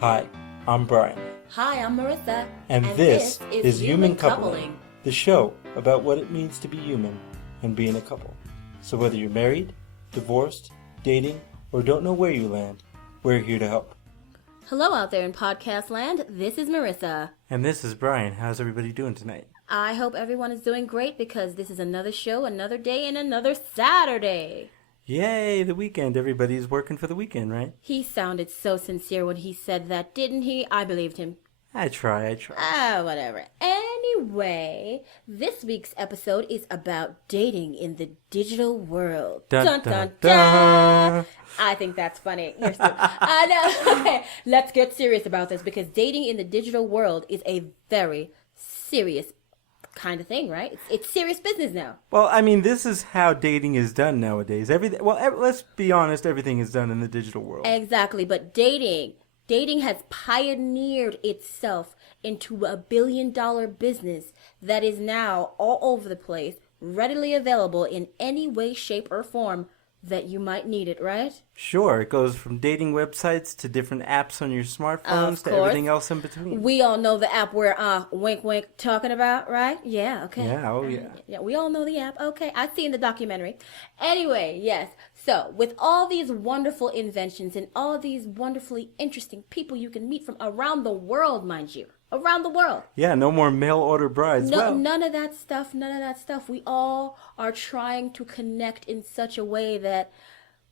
Hi, I'm Brian. Hi, I'm Merisa. And this is Human Coupling, the show about what it means to be human and being a couple. So whether you're married, divorced, dating, or don't know where you land, we're here to help. Hello out there in podcast land. This is Merisa. And this is Brian. How's everybody doing tonight? I hope everyone is doing great because this is another show, another day, and another Saturday. Yay, the weekend. Everybody's working for the weekend, right? He sounded so sincere when he said that, didn't he? I believed him. I try. Whatever. Anyway, this week's episode is about dating in the digital world. Dun, dun, dun. I think that's funny. You're stupid. I know. Okay, let's get serious about this because dating in the digital world is a very serious kind of thing, right? It's serious business now. Well, I mean, this is how dating is done nowadays. Let's be honest, everything is done in the digital world. Exactly, but dating has pioneered itself into $1 billion business that is now all over the place, readily available in any way, shape, or form that you might need it, right? Sure, it goes from dating websites to different apps on your smartphones to everything else in between. We all know the app we're wink wink talking about, right? Yeah, okay. Yeah, oh yeah. Yeah, we all know the app. Okay, I've seen the documentary. Anyway, yes. So, with all these wonderful inventions and all these wonderfully interesting people you can meet from around the world, mind you. Around the world. Yeah, no more mail order brides. None of that stuff. We all are trying to connect in such a way that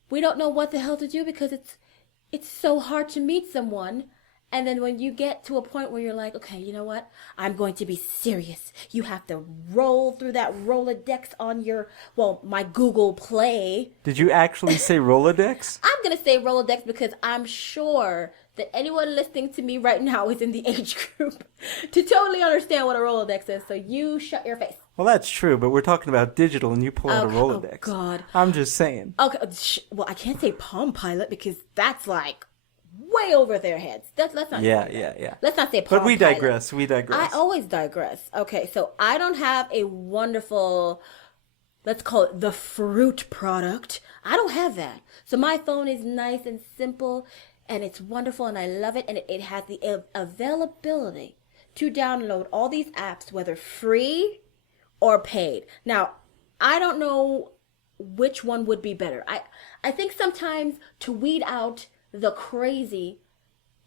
we don't know what the hell to do because it's so hard to meet someone. And then when you get to a point where you're like, okay, you know what? I'm going to be serious. You have to roll through that Rolodex on my Google Play. Did you actually say Rolodex? I'm going to say Rolodex because I'm sure that anyone listening to me right now is in the age group to totally understand what a Rolodex is. So you shut your face. Well, that's true, but we're talking about digital and you pull out a Rolodex. Oh, God. I'm just saying. Okay. Well, I can't say Palm Pilot because that's like way over their heads. Let's not. Yeah. Let's not say Palm But we digress. I always digress. Okay, so I don't have a wonderful, let's call it the fruit product. I don't have that. So my phone is nice and simple, and it's wonderful, and I love it, and it has the availability to download all these apps, whether free or paid. Now, I don't know which one would be better. I think sometimes to weed out the crazy,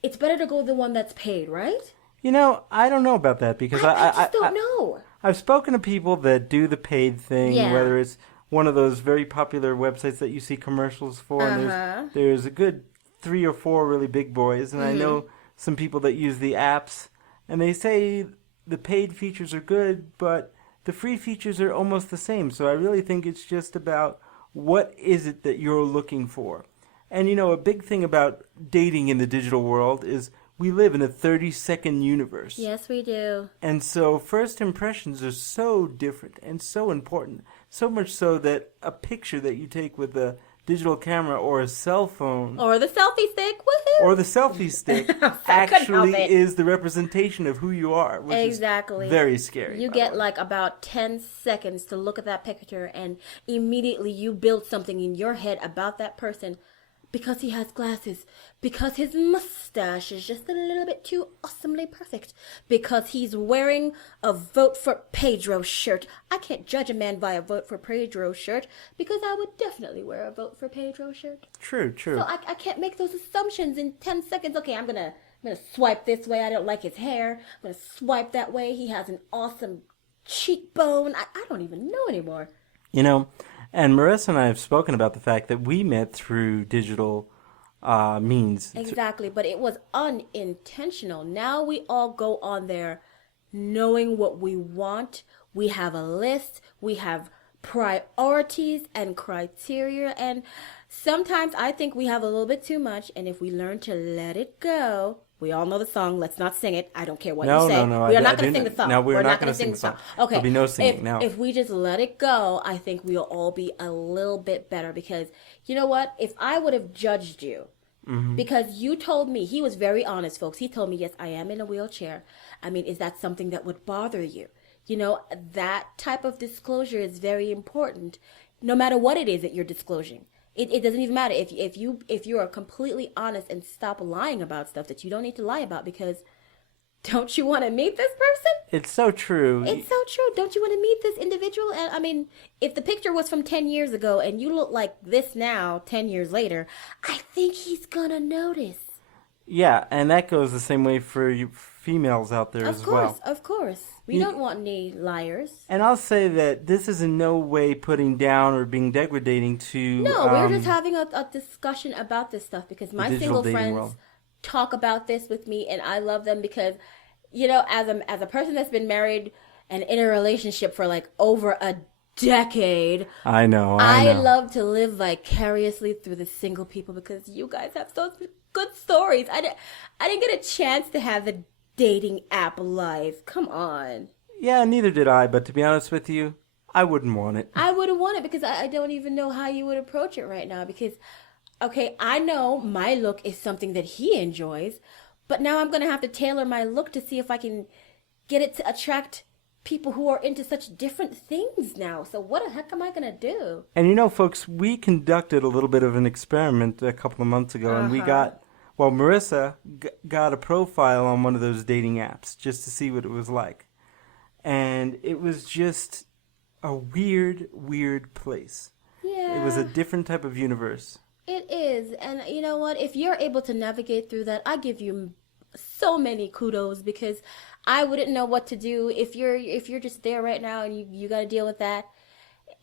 it's better to go the one that's paid, right? You know, I don't know about that because I just don't know. I've spoken to people that do the paid thing, whether it's one of those very popular websites that you see commercials for, and there's a good 3 or 4 really big boys, and I know some people that use the apps, and they say the paid features are good, but the free features are almost the same. So I really think it's just about what is it that you're looking for. And, you know, a big thing about dating in the digital world is we live in a 30-second universe. Yes, we do. And so first impressions are so different and so important. So much so that a picture that you take with a digital camera or a cell phone. Or the selfie stick. Woohoo! Or the selfie stick actually is the representation of who you are. Which is very scary. You get like about 10 seconds to look at that picture and immediately you build something in your head about that person. Because he has glasses. Because his mustache is just a little bit too awesomely perfect. Because he's wearing a Vote for Pedro shirt. I can't judge a man by a Vote for Pedro shirt because I would definitely wear a Vote for Pedro shirt. True. So I can't make those assumptions in 10 seconds. Okay, I'm gonna swipe this way. I don't like his hair. I'm gonna swipe that way. He has an awesome cheekbone. I don't even know anymore. You know, and Marissa and I have spoken about the fact that we met through digital means. Exactly, but it was unintentional. Now we all go on there knowing what we want. We have a list. We have priorities and criteria. And sometimes I think we have a little bit too much. And if we learn to let it go, we all know the song. Let's not sing it. I don't care what you say. No. We are not going to sing the song. No, we're not going to sing the song. Okay. There'll be no singing now. If we just let it go, I think we'll all be a little bit better because, you know what? If I would have judged you, because you told me, he was very honest, folks. He told me, yes, I am in a wheelchair. I mean, is that something that would bother you? You know, that type of disclosure is very important, no matter what it is that you're disclosing. It doesn't even matter if you are completely honest and stop lying about stuff that you don't need to lie about, because don't you want to meet this person? It's so true. It's so true. Don't you want to meet this individual? And I mean, if the picture was from 10 years ago and you look like this now, 10 years later, I think he's gonna notice. Yeah, and that goes the same way for you females out there as well. Of course. We don't want any liars. And I'll say that this is in no way putting down or being degrading to... No, we're just having a discussion about this stuff, because my single friends talk about this with me, and I love them because, you know, as a person that's been married and in a relationship for like over a decade, I know. I love to live vicariously through the single people, because you guys have so good stories. I didn't get a chance to have the dating app life. Come on. Yeah, neither did I, but to be honest with you, I wouldn't want it. I wouldn't want it because I don't even know how you would approach it right now, because, okay, I know my look is something that he enjoys, but now I'm going to have to tailor my look to see if I can get it to attract people who are into such different things now. So what the heck am I going to do? And you know, folks, we conducted a little bit of an experiment a couple of months ago, and we got... Well, Merisa got a profile on one of those dating apps just to see what it was like. And it was just a weird, weird place. Yeah. It was a different type of universe. It is. And you know what? If you're able to navigate through that, I give you so many kudos, because I wouldn't know what to do if you're just there right now and you got to deal with that.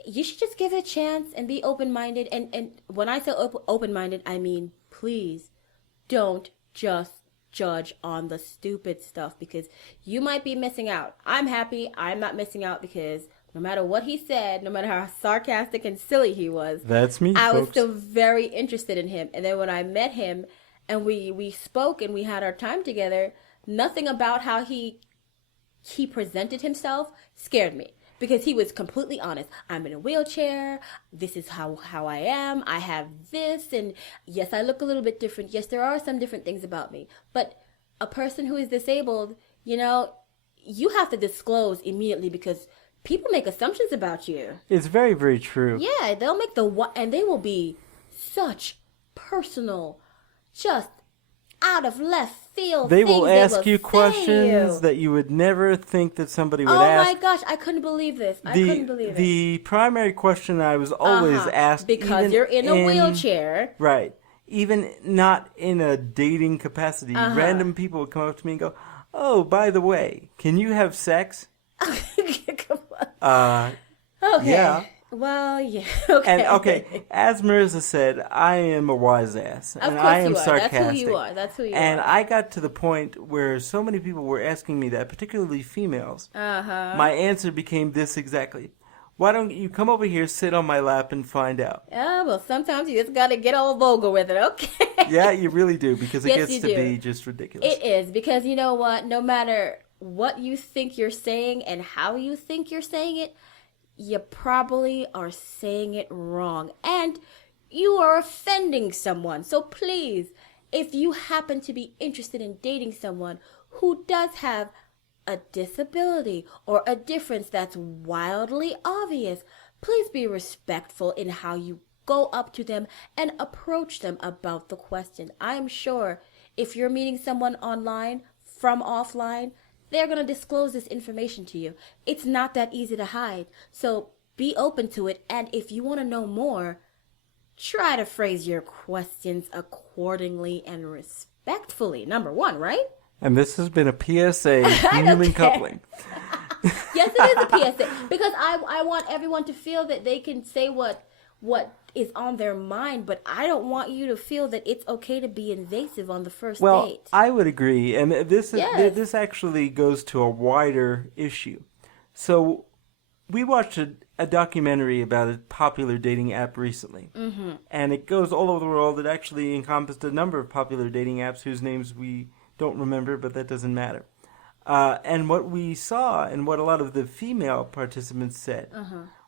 You should just give it a chance and be open-minded. And when I say open-minded, I mean, please, don't just judge on the stupid stuff, because you might be missing out. I'm happy I'm not missing out, because no matter what he said, no matter how sarcastic and silly he was, that's me, I folks. was still very interested in him. And then when I met him and we spoke and we had our time together, nothing about how he presented himself scared me. Because he was completely honest. I'm in a wheelchair. This is how I am. I have this. And yes, I look a little bit different. Yes, there are some different things about me. But a person who is disabled, you know, you have to disclose immediately, because people make assumptions about you. It's very, very true. Yeah, they'll make and they will be such personal, just out of left field. They will ask you questions that you would never think that somebody would ask. Oh my gosh, I couldn't believe this. I couldn't believe it. The primary question I was always asked, because you're in a wheelchair. Right. Even not in a dating capacity, random people would come up to me and go, "Oh, by the way, can you have sex?" Come on. Okay. Yeah. Well, yeah. Okay. And okay, as Merisa said, I am a wise ass, and I am sarcastic. That's who you are. That's who you are. And I got to the point where so many people were asking me that, particularly females. My answer became this exactly: why don't you come over here, sit on my lap, and find out? Oh, well, sometimes you just got to get all vulgar with it, okay? Yeah, you really do, because it gets to be just ridiculous. It is, because you know what? No matter what you think you're saying and how you think you're saying it, you probably are saying it wrong. And you are offending someone. So please, if you happen to be interested in dating someone who does have a disability or a difference that's wildly obvious, please be respectful in how you go up to them and approach them about the question. I'm sure if you're meeting someone online from offline, they're going to disclose this information to you. It's not that easy to hide. So be open to it. And if you want to know more, try to phrase your questions accordingly and respectfully. Number one, right? And this has been a PSA, human coupling. Yes, it is a PSA. Because I want everyone to feel that they can say what is on their mind, but I don't want you to feel that it's okay to be invasive on the first date. Well, I would agree, and this actually goes to a wider issue. So, we watched a documentary about a popular dating app recently, and it goes all over the world. It actually encompassed a number of popular dating apps whose names we don't remember, but that doesn't matter. And what we saw, and what a lot of the female participants said,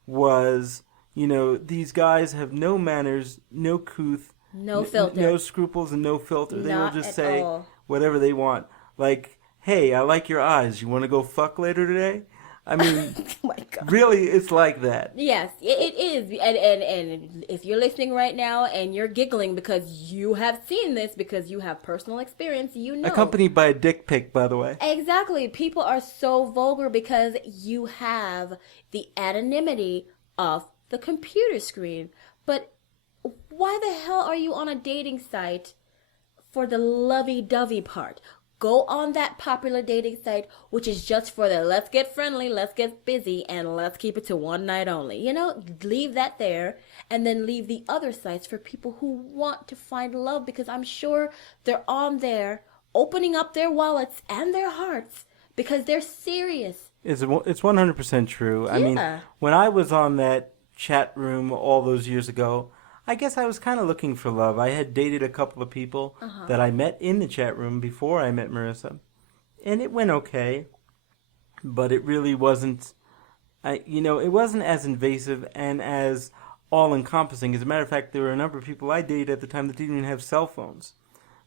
was, you know, these guys have no manners, no couth, no filter, no scruples, and no filter. They will just say whatever they want. Like, hey, I like your eyes. You want to go fuck later today? I mean, oh my God. Really, it's like that. Yes, it is. And if you're listening right now and you're giggling because you have seen this, because you have personal experience, you know. Accompanied by a dick pic, by the way. Exactly. People are so vulgar because you have the anonymity of the computer screen. But why the hell are you on a dating site for the lovey-dovey part? Go on that popular dating site, which is just for the let's get friendly, let's get busy, and let's keep it to one night only. You know, leave that there, and then leave the other sites for people who want to find love, because I'm sure they're on there opening up their wallets and their hearts because they're serious. It's 100% true. Yeah. I mean, when I was on that chat room all those years ago, I guess I was kind of looking for love. I had dated a couple of people that I met in the chat room before I met Merisa, and it went okay, but it really wasn't, it wasn't as invasive and as all-encompassing. As a matter of fact, there were a number of people I dated at the time that didn't even have cell phones.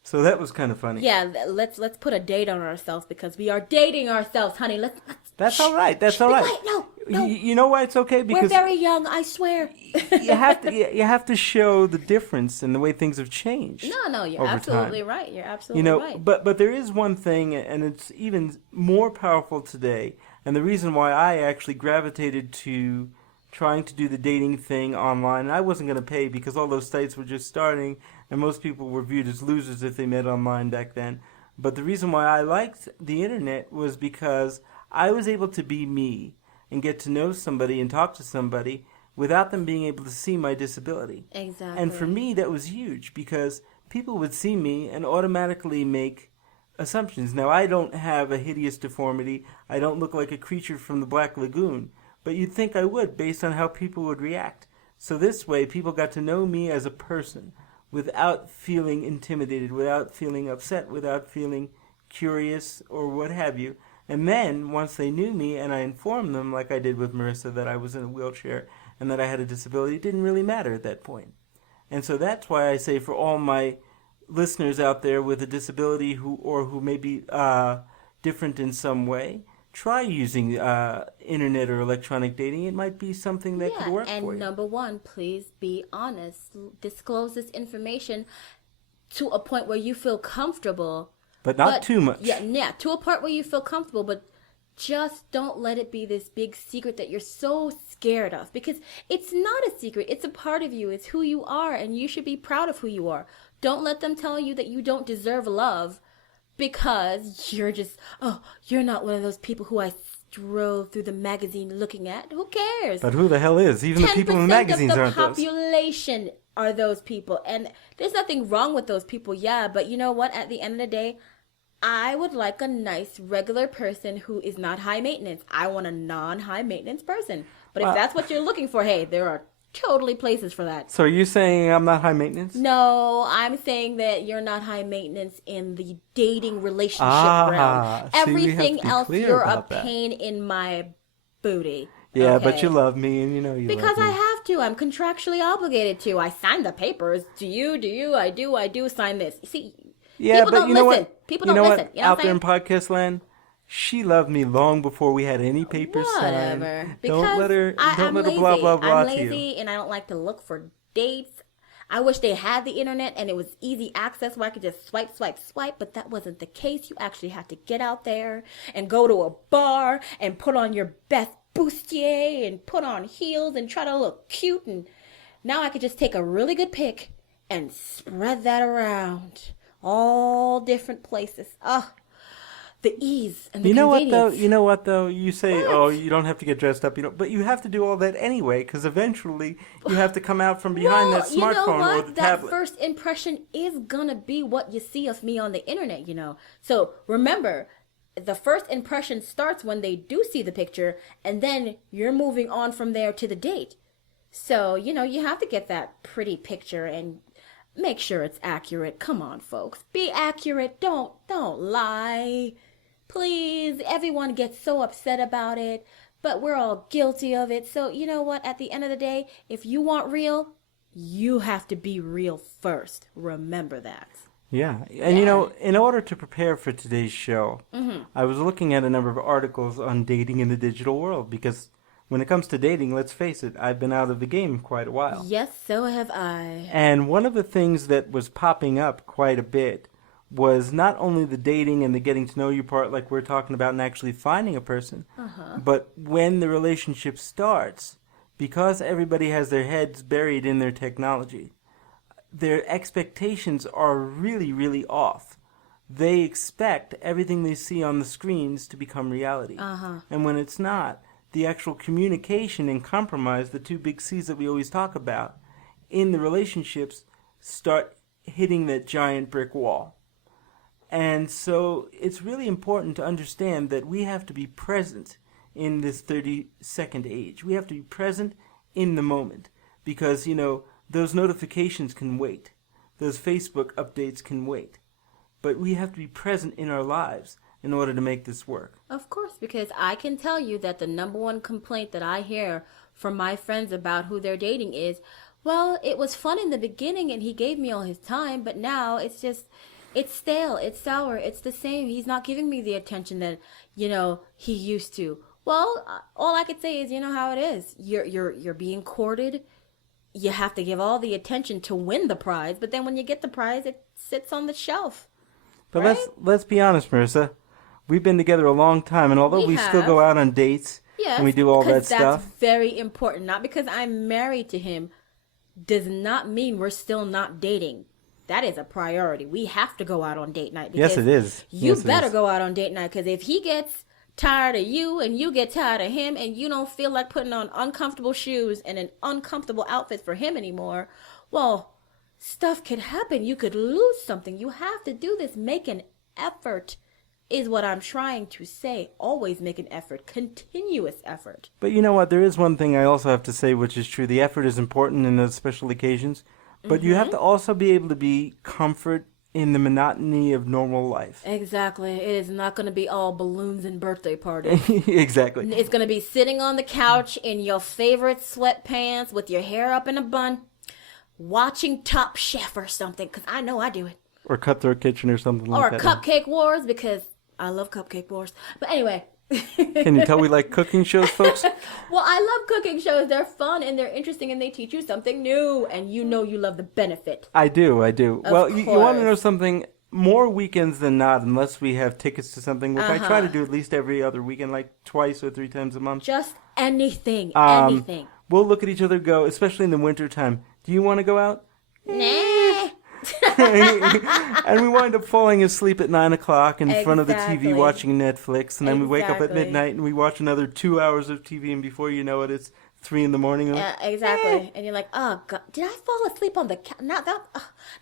So that was kind of funny. Yeah, let's put a date on ourselves because we are dating ourselves, honey. Let's That's all right. That's all right. Wait, no. You know why it's okay? Because we're very young, I swear. you have to show the difference in the way things have changed. No, you're absolutely right. You're absolutely right. But there is one thing, and it's even more powerful today, and the reason why I actually gravitated to trying to do the dating thing online, and I wasn't going to pay because all those sites were just starting, and most people were viewed as losers if they met online back then. But the reason why I liked the internet was because I was able to be me and get to know somebody and talk to somebody without them being able to see my disability. Exactly. And for me, that was huge because people would see me and automatically make assumptions. Now, I don't have a hideous deformity. I don't look like a creature from the Black Lagoon. But you'd think I would based on how people would react. So this way, people got to know me as a person without feeling intimidated, without feeling upset, without feeling curious or what have you. And then, once they knew me and I informed them, like I did with Merisa, that I was in a wheelchair and that I had a disability, it didn't really matter at that point. And so that's why I say for all my listeners out there with a disability who may be different in some way, try using internet or electronic dating. It might be something that could work for you. And number one, please be honest. Disclose this information to a point where you feel comfortable. But not too much. Yeah, to a part where you feel comfortable, but just don't let it be this big secret that you're so scared of. Because it's not a secret. It's a part of you. It's who you are, and you should be proud of who you are. Don't let them tell you that you don't deserve love because you're just, you're not one of those people who I drove through the magazine looking at. Who cares? But who the hell is? Even the people in the magazines aren't those. 10% of the population are those people. And there's nothing wrong with those people, but you know what? At the end of the day, I would like a nice, regular person who is not high maintenance. I want a non-high maintenance person. But if that's what you're looking for, hey, there are totally places for that. So are you saying I'm not high maintenance? No, I'm saying that you're not high maintenance in the dating relationship realm. Everything else, you're a pain in my booty. Yeah, okay. But you love me and you know you because love me. I have to. I'm contractually obligated to. I signed the papers. Do you? I do sign this. See, people don't listen. People don't listen. You know out there in podcast land, she loved me long before we had any papers signed. Whatever. Don't let her blah blah blah I'm to you. I'm lazy and I don't like to look for dates. I wish they had the internet and it was easy access where I could just swipe, but that wasn't the case. You actually had to get out there and go to a bar and put on your best bustier and put on heels and try to look cute. And now I could just take a really good pic and spread that around all different places. The ease and the convenience. You know what though? You say, you don't have to get dressed up, but you have to do all that anyway, because eventually you have to come out from behind that smartphone or the tablet. That first impression is gonna be what you see of me on the internet, So remember, the first impression starts when they do see the picture, and then you're moving on from there to the date. So, you have to get that pretty picture and make sure it's accurate. Come on, folks. Be accurate. Don't lie. Please, everyone gets so upset about it, but we're all guilty of it. So, you know what? At the end of the day, if you want real, you have to be real first. Remember that. Yeah. And, in order to prepare for today's show, I was looking at a number of articles on dating in the digital world because when it comes to dating, let's face it, I've been out of the game quite a while. Yes, so have I. And one of the things that was popping up quite a bit was not only the dating and the getting to know you part like we're talking about and actually finding a person, but when the relationship starts, because everybody has their heads buried in their technology, their expectations are really, really off. They expect everything they see on the screens to become reality. And when it's not, the actual communication and compromise, the two big C's that we always talk about, in the relationships start hitting that giant brick wall. And so it's really important to understand that we have to be present in this 32nd age. We have to be present in the moment because, those notifications can wait. Those Facebook updates can wait. But we have to be present in our lives in order to make this work. Of course, because I can tell you that the number one complaint that I hear from my friends about who they're dating is, well, it was fun in the beginning and he gave me all his time, but now it's stale, it's sour, it's the same. He's not giving me the attention that, he used to. Well, all I could say is, how it is. You're being courted. You have to give all the attention to win the prize, but then when you get the prize, it sits on the shelf. But right? let's be honest, Marissa. We've been together a long time, and although we still go out on dates and we do all that stuff, that's very important. Not because I'm married to him does not mean we're still not dating. That is a priority. We have to go out on date night. Yes, it is. You better go out on date night because if he gets tired of you and you get tired of him and you don't feel like putting on uncomfortable shoes and an uncomfortable outfit for him anymore, well, stuff could happen. You could lose something. You have to do this. Make an effort is what I'm trying to say. Always make an effort. Continuous effort. But you know what? There is one thing I also have to say which is true. The effort is important in those special occasions, but you have to also be able to be comfort in the monotony of normal life. Exactly. It is not going to be all balloons and birthday parties. Exactly. It's going to be sitting on the couch in your favorite sweatpants with your hair up in a bun, watching Top Chef or something, because I know I do it. Or Cutthroat Kitchen or something like that. Or Cupcake Wars, because I love Cupcake Wars. But anyway. Can you tell we like cooking shows, folks? Well, I love cooking shows. They're fun and they're interesting and they teach you something new. And you love the benefit. I do. Well, you want to know something? More weekends than not, unless we have tickets to something, which I try to do at least every other weekend, like twice or 3 times a month. Just anything. We'll look at each other go, especially in the wintertime. Do you want to go out? Nah. And we wind up falling asleep at 9 o'clock in front of the TV watching Netflix, and then we wake up at midnight and we watch another 2 hours of TV, and before you know it, it's 3 in the morning. Like, exactly. And you're like, oh God, did I fall asleep on the couch?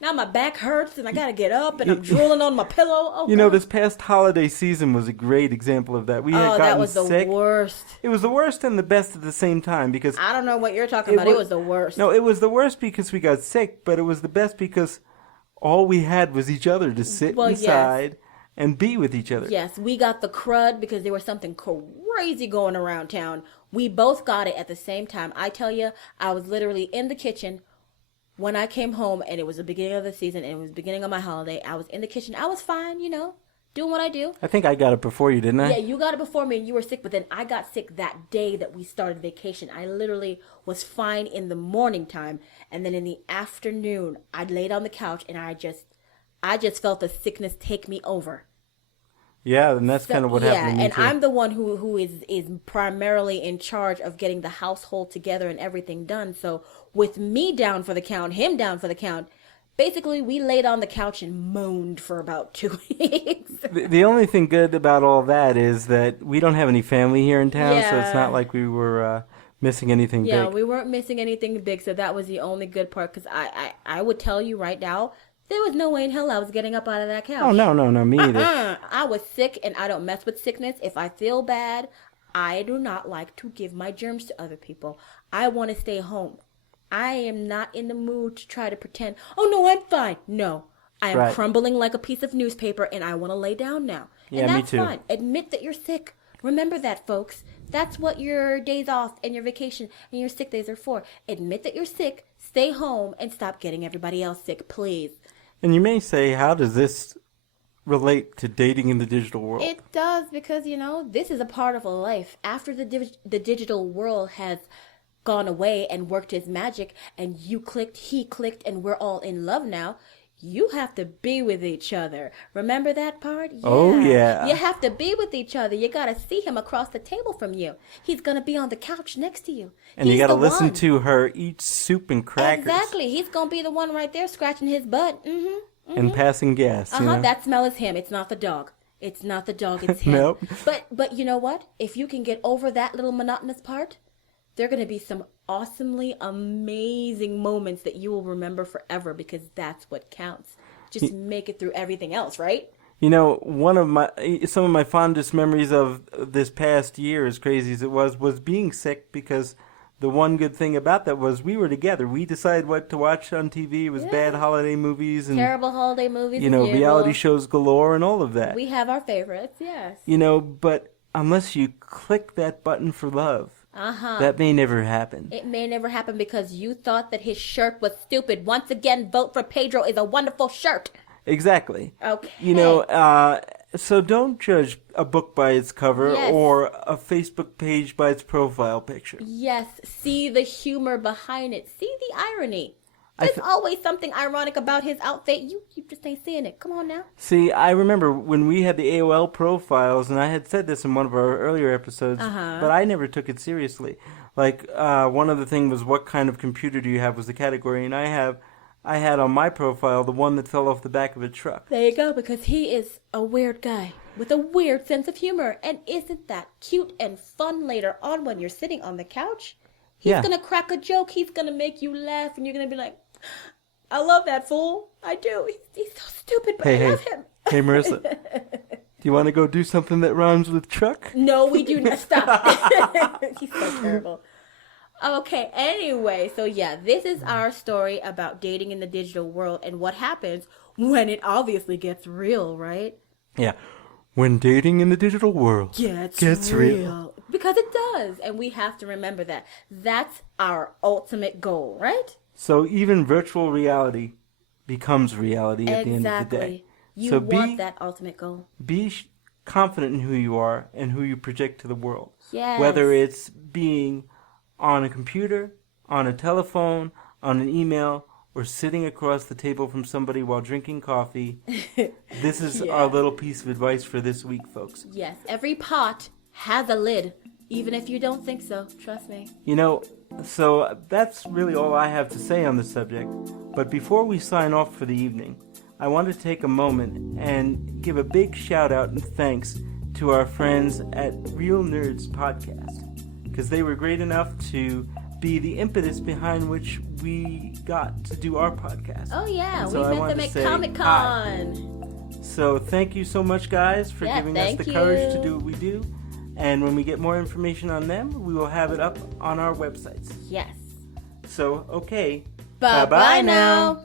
Now my back hurts and I gotta get up and I'm drooling on my pillow. Oh, you know, this past holiday season was a great example of that. We had gotten sick. That was the worst. It was the worst and the best at the same time because I don't know what you're talking about. It was the worst. No, it was the worst because we got sick, but it was the best because all we had was each other to sit inside and be with each other. Yes, we got the crud because there was something crazy going around town. We both got it at the same time. I tell you, I was literally in the kitchen when I came home, and it was the beginning of the season, and it was the beginning of my holiday. I was in the kitchen. I was fine, doing what I do. I think I got it before you, didn't I? Yeah, you got it before me, and you were sick, but then I got sick that day that we started vacation. I literally was fine in the morning time, and then in the afternoon, I laid on the couch, and I just felt the sickness take me over. Yeah, and that's kind of what happened to me and too. I'm the one who is primarily in charge of getting the household together and everything done. So with me down for the count, him down for the count, basically we laid on the couch and moaned for about 2 weeks. The only thing good about all that is that we don't have any family here in town, so it's not like we were missing anything big. Yeah, we weren't missing anything big, so that was the only good part, because I would tell you right now, there was no way in hell I was getting up out of that couch. Oh, no, me either. I was sick, and I don't mess with sickness. If I feel bad, I do not like to give my germs to other people. I want to stay home. I am not in the mood to try to pretend, oh, no, I'm fine. No, I am crumbling like a piece of newspaper, and I want to lay down now. Yeah, and that's me too. fine. Admit that you're sick. Remember that, folks. That's what your days off and your vacation and your sick days are for. Admit that you're sick, stay home, and stop getting everybody else sick, please. And you may say, how does this relate to dating in the digital world? It does, because, this is a part of a life. After the digital world has gone away and worked its magic, and you clicked, he clicked, and we're all in love now, you have to be with each other. Remember that part? Yeah. Oh, yeah. You have to be with each other. You got to see him across the table from you. He's going to be on the couch next to you. And you got to listen to her eat soup and crackers. Exactly. He's going to be the one right there scratching his butt. And passing gas. That smell is him. It's not the dog. It's not the dog. It's him. Nope. But you know what? If you can get over that little monotonous part, there are going to be some awesomely amazing moments that you will remember forever, because that's what counts. Just make it through everything else, right? Some of my fondest memories of this past year, as crazy as it was being sick, because the one good thing about that was we were together. We decided what to watch on TV. It was bad holiday movies and terrible holiday movies. Reality shows galore and all of that. We have our favorites, yes. But unless you click that button for love, that may never happen. It may never happen because you thought that his shirt was stupid. Once again, Vote for Pedro is a wonderful shirt. Exactly. Okay. So don't judge a book by its cover or a Facebook page by its profile picture. Yes. See the humor behind it. See the irony. There's always something ironic about his outfit. You just ain't seeing it. Come on now. See, I remember when we had the AOL profiles, and I had said this in one of our earlier episodes, but I never took it seriously. Like, one of the things was, what kind of computer do you have was the category, and I had on my profile the one that fell off the back of a truck. There you go, because he is a weird guy with a weird sense of humor. And isn't that cute and fun later on when you're sitting on the couch? He's going to crack a joke. He's going to make you laugh, and you're going to be like, I love that fool. I do. He's so stupid, but I love him. Hey, Marissa, do you want to go do something that rhymes with truck? No, we do not. Stop. He's so terrible. Okay, anyway, so this is our story about dating in the digital world and what happens when it obviously gets real, right? Yeah. When dating in the digital world gets real. Because it does, and we have to remember that. That's our ultimate goal, right? So even virtual reality becomes reality at the end of the day. You want that ultimate goal. Be confident in who you are and who you project to the world. Yes. Whether it's being on a computer, on a telephone, on an email, or sitting across the table from somebody while drinking coffee. This is our little piece of advice for this week, folks. Yes, every pot has a lid, even if you don't think so. Trust me. So that's really all I have to say on the subject. But before we sign off for the evening, I want to take a moment and give a big shout out and thanks to our friends at Real Nerds Podcast, because they were great enough to be the impetus behind which we got to do our podcast. Oh yeah, we meant to make Comic-Con. So thank you so much, guys, for giving us the courage to do what we do. And when we get more information on them, we will have it up on our websites. Yes. So, okay. Bye-bye now.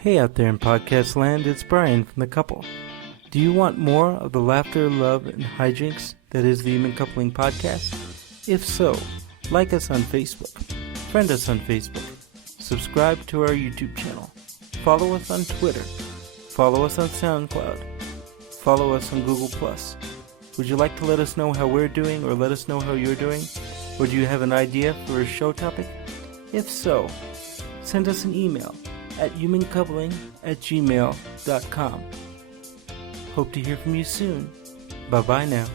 Hey out there in podcast land, it's Brian from The Couple. Do you want more of the laughter, love, and hijinks that is the Human Coupling Podcast? If so, like us on Facebook, friend us on Facebook, subscribe to our YouTube channel, follow us on Twitter, follow us on SoundCloud, follow us on Google+. Would you like to let us know how we're doing, or let us know how you're doing? Or do you have an idea for a show topic? If so, send us an email at humancoupling@gmail.com. Hope to hear from you soon. Bye-bye now.